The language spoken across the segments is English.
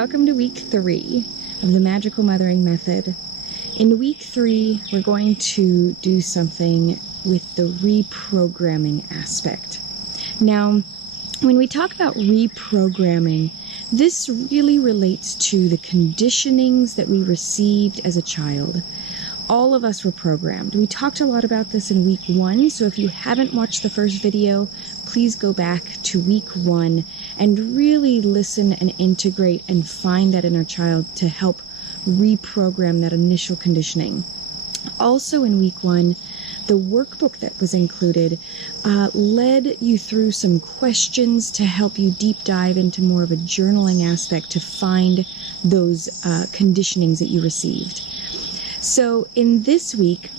Welcome to week 3 of the Magical Mothering Method. In week 3, we're going to do something with the reprogramming aspect. Now, when we talk about reprogramming, this really relates to the conditionings that we received as a child. All of us were programmed. We talked a lot about this in week 1, so if you haven't watched the first video, please go back to week 1 and really listen and integrate and find that inner child to help reprogram that initial conditioning. Also in week 1, the workbook that was included led you through some questions to help you deep dive into more of a journaling aspect to find those conditionings that you received. So in this week,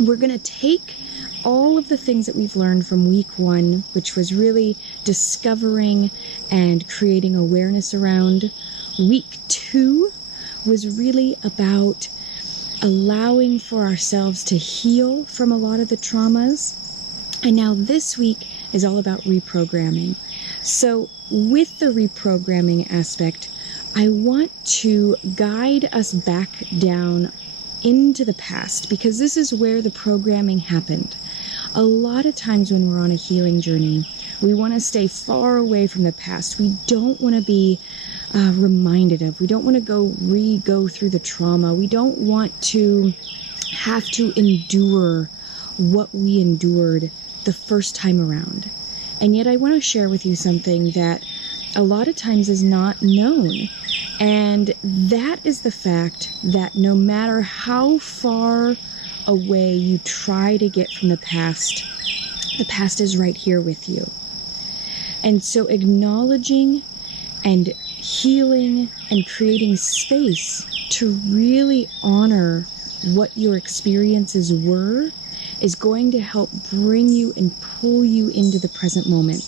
we're going to take all of the things that we've learned from week 1, which was really discovering and creating awareness around. Week 2 was really about allowing for ourselves to heal from a lot of the traumas. And now this week is all about reprogramming. So with the reprogramming aspect, I want to guide us back down into the past, because this is where the programming happened. A lot of times when we're on a healing journey, we want to stay far away from the past. We don't want to be reminded of. We don't want to go through the trauma. We don't want to have to endure what we endured the first time around. And yet I want to share with you something that a lot of times is not known. And that is the fact that no matter how far away you try to get from the past is right here with you. And so acknowledging and healing and creating space to really honor what your experiences were is going to help bring you and pull you into the present moment,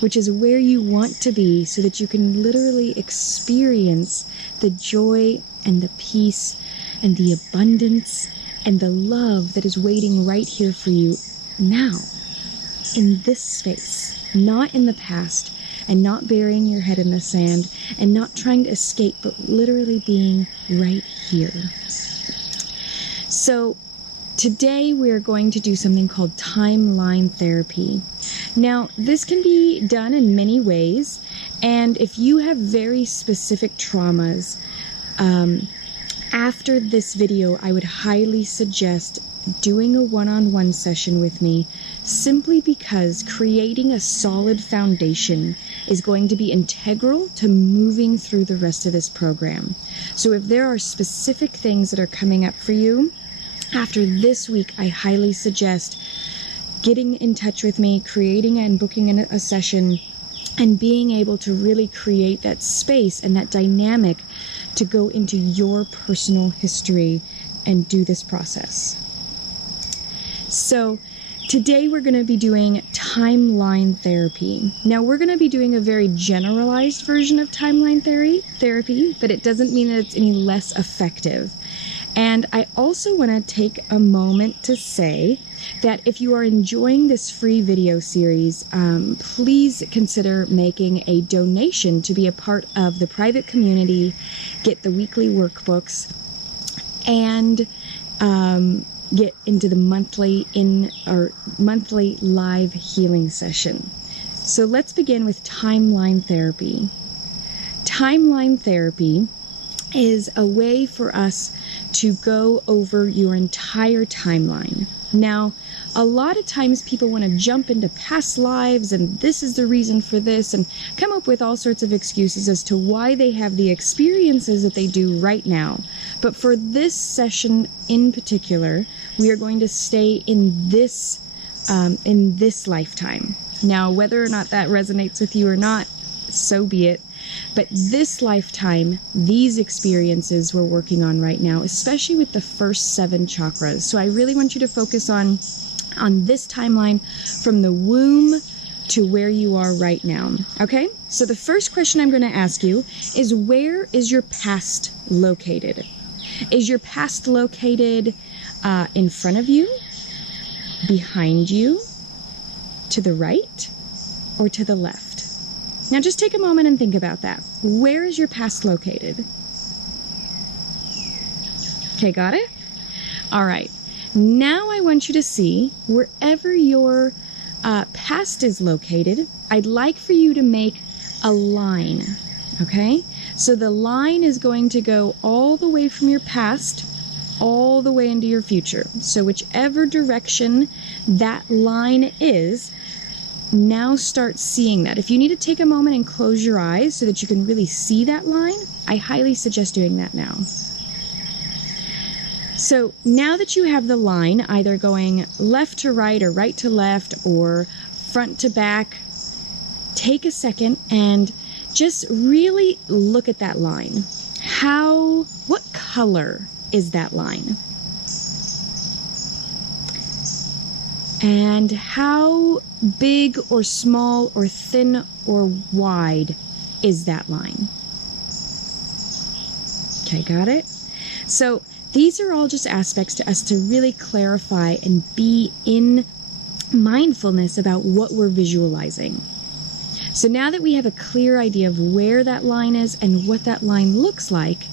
which is where you want to be, so that you can literally experience the joy and the peace and the abundance and the love that is waiting right here for you now, in this space, not in the past, and not burying your head in the sand and not trying to escape, but literally being right here. So today we're going to do something called timeline therapy. Now, this can be done in many ways, and if you have very specific traumas, after this video, I would highly suggest doing a one-on-one session with me, simply because creating a solid foundation is going to be integral to moving through the rest of this program. So if there are specific things that are coming up for you, after this week, I highly suggest getting in touch with me, creating and booking a session, and being able to really create that space and that dynamic to go into your personal history and do this process. So today we're going to be doing timeline therapy. Now we're going to be doing a very generalized version of timeline therapy, but it doesn't mean that it's any less effective. And I also want to take a moment to say that if you are enjoying this free video series, please consider making a donation to be a part of the private community, get the weekly workbooks, and get into the monthly live healing session. So let's begin with timeline therapy. Timeline therapy is a way for us to go over your entire timeline. Now, a lot of times people want to jump into past lives and this is the reason for this and come up with all sorts of excuses as to why they have the experiences that they do right now. But for this session in particular, we are going to stay in this lifetime. Now, whether or not that resonates with you or not, so be it. But this lifetime, these experiences we're working on right now, especially with the first 7 chakras. So I really want you to focus on this timeline from the womb to where you are right now. Okay? So the first question I'm going to ask you is, where is your past located? Is your past located in front of you, behind you, to the right, or to the left? Now just take a moment and think about that. Where is your past located? Okay, got it? All right. Now I want you to see wherever your past is located, I'd like for you to make a line, okay? So the line is going to go all the way from your past all the way into your future. So whichever direction that line is, now start seeing that. If you need to take a moment and close your eyes so that you can really see that line, I highly suggest doing that now. So now that you have the line either going left to right or right to left or front to back, take a second and just really look at that line. What color is that line? And how big or small or thin or wide is that line? Okay, got it? So these are all just aspects to us to really clarify and be in mindfulness about what we're visualizing. So now that we have a clear idea of where that line is and what that line looks like,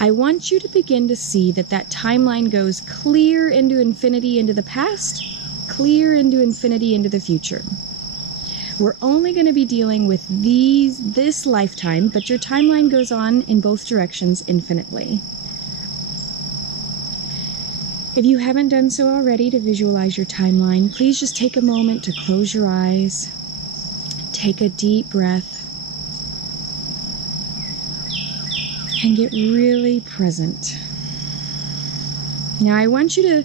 I want you to begin to see that that timeline goes clear into infinity into the past, clear into infinity into the future. We're only going to be dealing with this lifetime, but your timeline goes on in both directions infinitely. If you haven't done so already to visualize your timeline, please just take a moment to close your eyes, take a deep breath, and get really present. Now I want you to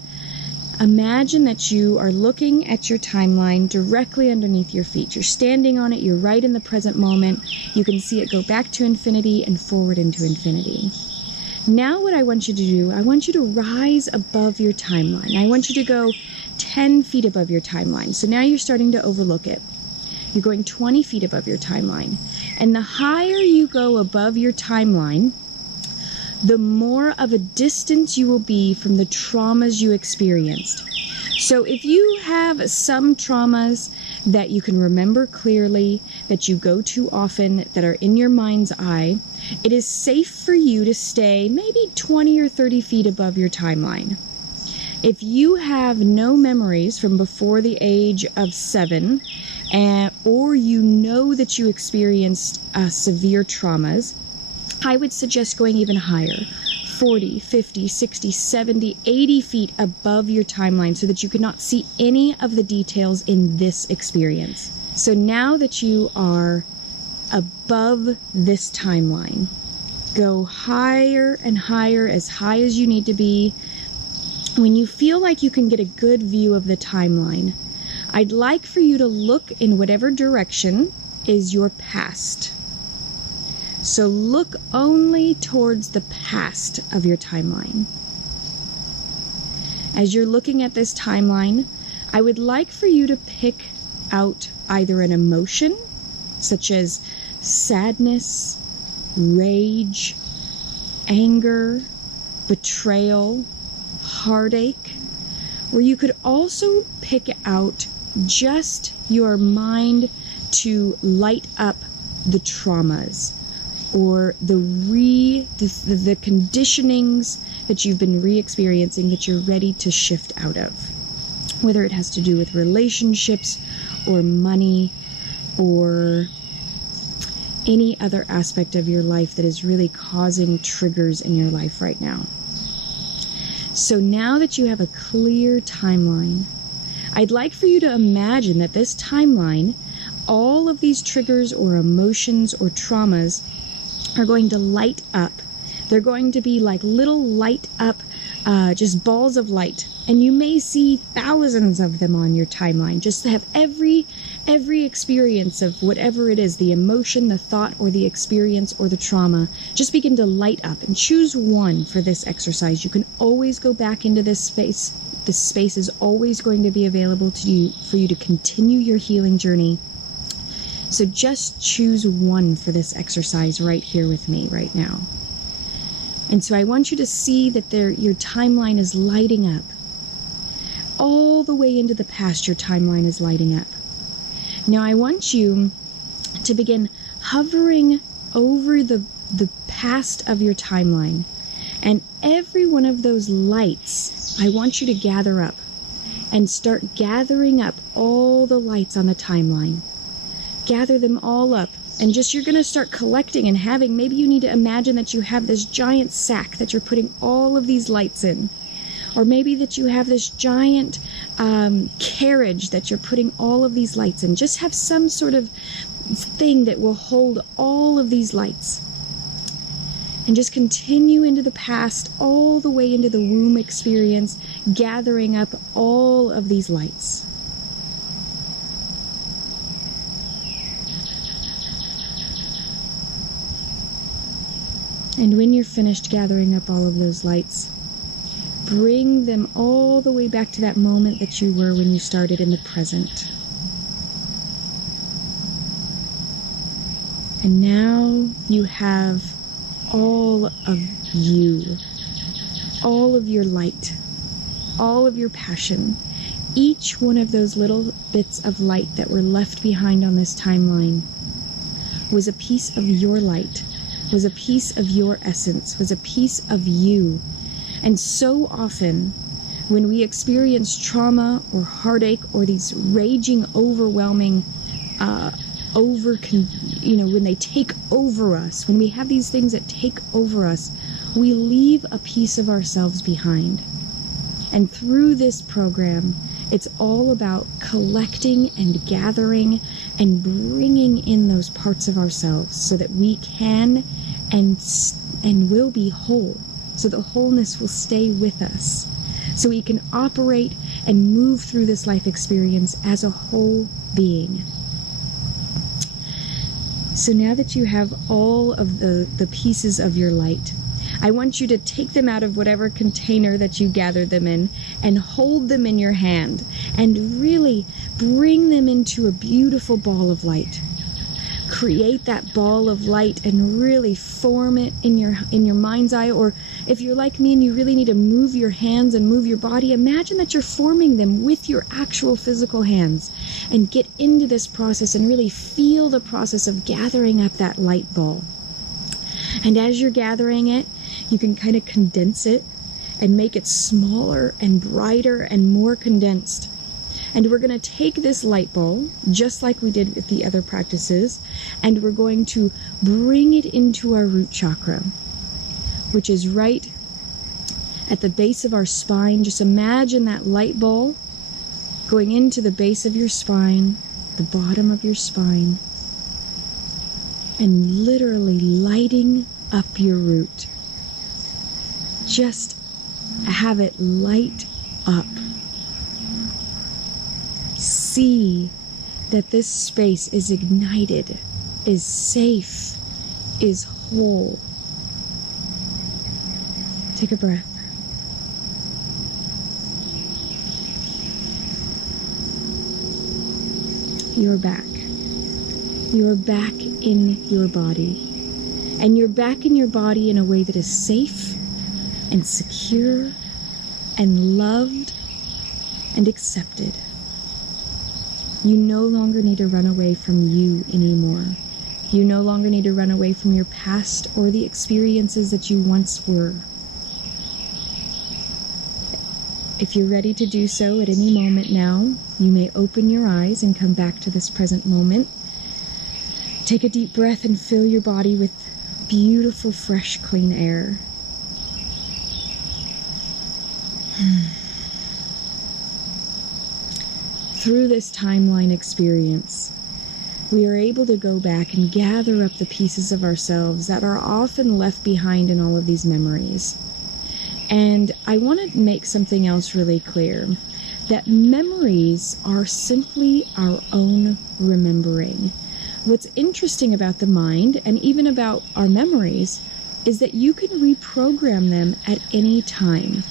imagine that you are looking at your timeline directly underneath your feet. You're standing on it, you're right in the present moment. You can see it go back to infinity and forward into infinity. Now what I want you to do, I want you to rise above your timeline. I want you to go 10 feet above your timeline. So now you're starting to overlook it. You're going 20 feet above your timeline. And the higher you go above your timeline, the more of a distance you will be from the traumas you experienced. So if you have some traumas that you can remember clearly, that you go to often, that are in your mind's eye, it is safe for you to stay maybe 20 or 30 feet above your timeline. If you have no memories from before the age of 7, or you know that you experienced severe traumas, I would suggest going even higher, 40, 50, 60, 70, 80 feet above your timeline so that you could not see any of the details in this experience. So now that you are above this timeline, go higher and higher, as high as you need to be. When you feel like you can get a good view of the timeline, I'd like for you to look in whatever direction is your past. So look only towards the past of your timeline. As you're looking at this timeline, I would like for you to pick out either an emotion, such as sadness, rage, anger, betrayal, heartache, where you could also pick out just your mind to light up the traumas or the conditionings that you've been re-experiencing that you're ready to shift out of. Whether it has to do with relationships or money or any other aspect of your life that is really causing triggers in your life right now. So now that you have a clear timeline, I'd like for you to imagine that this timeline, all of these triggers or emotions or traumas are going to light up. They're going to be like little light up, just balls of light. And you may see thousands of them on your timeline, just to have every experience of whatever it is, the emotion, the thought, or the experience, or the trauma, just begin to light up and choose one for this exercise. You can always go back into this space. This space is always going to be available to you for you to continue your healing journey. So just choose one for this exercise right here with me right now. And so I want you to see that your timeline is lighting up. All the way into the past, your timeline is lighting up. Now I want you to begin hovering over the past of your timeline. And every one of those lights, I want you to gather up and start gathering up all the lights on the timeline. Gather them all up. And just you're going to start collecting and having, maybe you need to imagine that you have this giant sack that you're putting all of these lights in. Or maybe that you have this giant carriage that you're putting all of these lights in. Just have some sort of thing that will hold all of these lights. And just continue into the past, all the way into the womb experience, gathering up all of these lights. And when you're finished gathering up all of those lights, bring them all the way back to that moment that you were when you started in the present. And now you have all of you, all of your light, all of your passion. Each one of those little bits of light that were left behind on this timeline was a piece of your light, was a piece of your essence, was a piece of you. And so often, when we experience trauma or heartache or these raging, overwhelming, when they take over us, when we have these things that take over us, we leave a piece of ourselves behind. And through this program, it's all about collecting and gathering and bringing in those parts of ourselves so that we can and will be whole, so the wholeness will stay with us, so we can operate and move through this life experience as a whole being. So now that you have all of the pieces of your light, I want you to take them out of whatever container that you gathered them in and hold them in your hand and really bring them into a beautiful ball of light. Create that ball of light and really form it in your mind's eye. Or if you're like me and you really need to move your hands and move your body, imagine that you're forming them with your actual physical hands and get into this process and really feel the process of gathering up that light ball. And as you're gathering it, you can kind of condense it and make it smaller and brighter and more condensed. And we're going to take this light ball, just like we did with the other practices, and we're going to bring it into our root chakra, which is right at the base of our spine. Just imagine that light ball going into the base of your spine, the bottom of your spine, and literally lighting up your root. Just have it light up. See that this space is ignited, is safe, is whole. Take a breath. You're back. You're back in your body. And you're back in your body in a way that is safe and secure and loved and accepted. You no longer need to run away from you anymore. You no longer need to run away from your past or the experiences that you once were. If you're ready to do so at any moment now, you may open your eyes and come back to this present moment. Take a deep breath and fill your body with beautiful, fresh, clean air. Through this timeline experience, we are able to go back and gather up the pieces of ourselves that are often left behind in all of these memories. And I want to make something else really clear, that memories are simply our own remembering. What's interesting about the mind, and even about our memories, is that you can reprogram them at any time.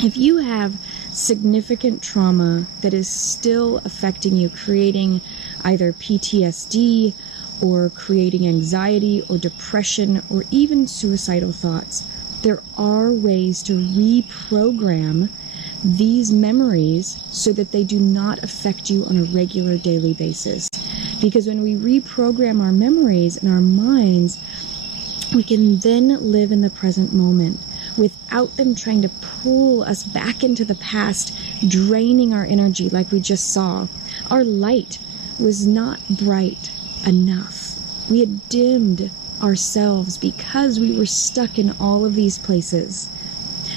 If you have significant trauma that is still affecting you, creating either PTSD or creating anxiety or depression or even suicidal thoughts, there are ways to reprogram these memories so that they do not affect you on a regular daily basis. Because when we reprogram our memories and our minds, we can then live in the present moment without them trying to pull us back into the past, draining our energy like we just saw. Our light was not bright enough. We had dimmed ourselves because we were stuck in all of these places.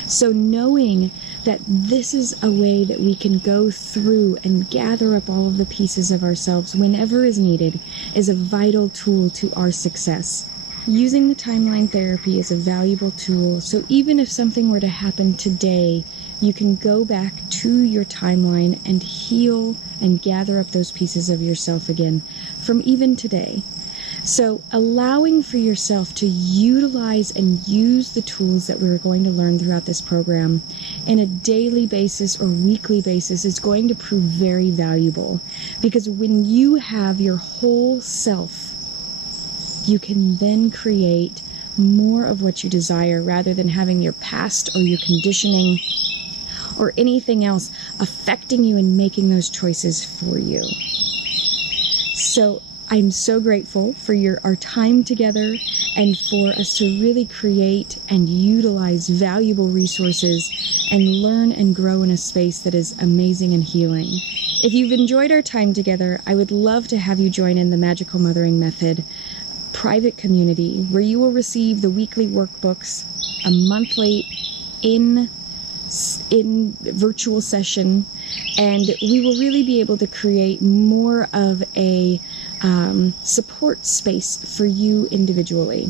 So knowing that this is a way that we can go through and gather up all of the pieces of ourselves whenever is needed is a vital tool to our success. Using the timeline therapy is a valuable tool, so even if something were to happen today, you can go back to your timeline and heal and gather up those pieces of yourself again from even today. So allowing for yourself to utilize and use the tools that we're going to learn throughout this program in a daily basis or weekly basis is going to prove very valuable, because when you have your whole self, you can then create more of what you desire rather than having your past or your conditioning or anything else affecting you and making those choices for you. So I'm so grateful for our time together and for us to really create and utilize valuable resources and learn and grow in a space that is amazing and healing. If you've enjoyed our time together, I would love to have you join in the Magical Mothering Method private community where you will receive the weekly workbooks, a monthly in virtual session, and we will really be able to create more of a support space for you individually.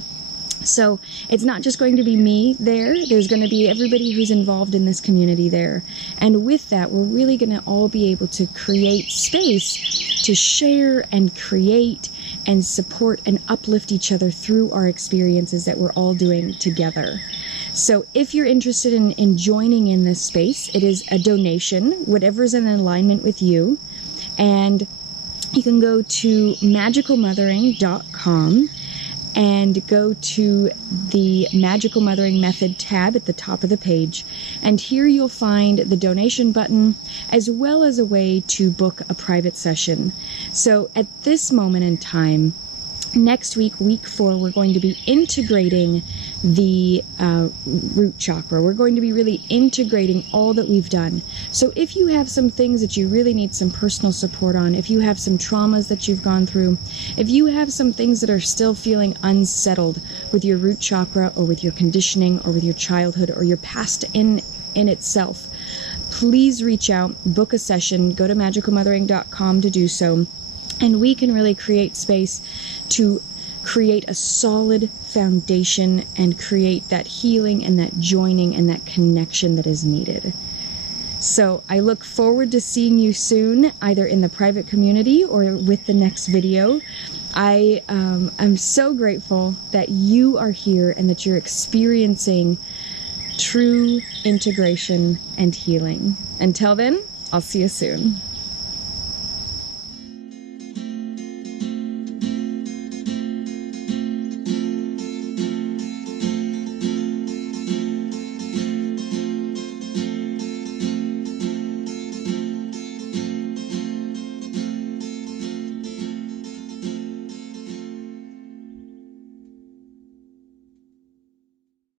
So it's not just going to be me there. There's going to be everybody who's involved in this community there. And with that, we're really going to all be able to create space to share and create and support and uplift each other through our experiences that we're all doing together. So if you're interested in joining in this space, it is a donation, whatever's in alignment with you. And you can go to magicalmothering.com and go to the Magical Mothering Method tab at the top of the page. And here you'll find the donation button as well as a way to book a private session. So at this moment in time, next week, week 4, we're going to be integrating the root chakra. We're going to be really integrating all that we've done. So if you have some things that you really need some personal support on, if you have some traumas that you've gone through, if you have some things that are still feeling unsettled with your root chakra or with your conditioning or with your childhood or your past in itself, please reach out, book a session, go to magicalmothering.com to do so. And we can really create space to create a solid foundation and create that healing and that joining and that connection that is needed. So I look forward to seeing you soon, either in the private community or with the next video. I'm so grateful that you are here and that you're experiencing true integration and healing. Until then, I'll see you soon.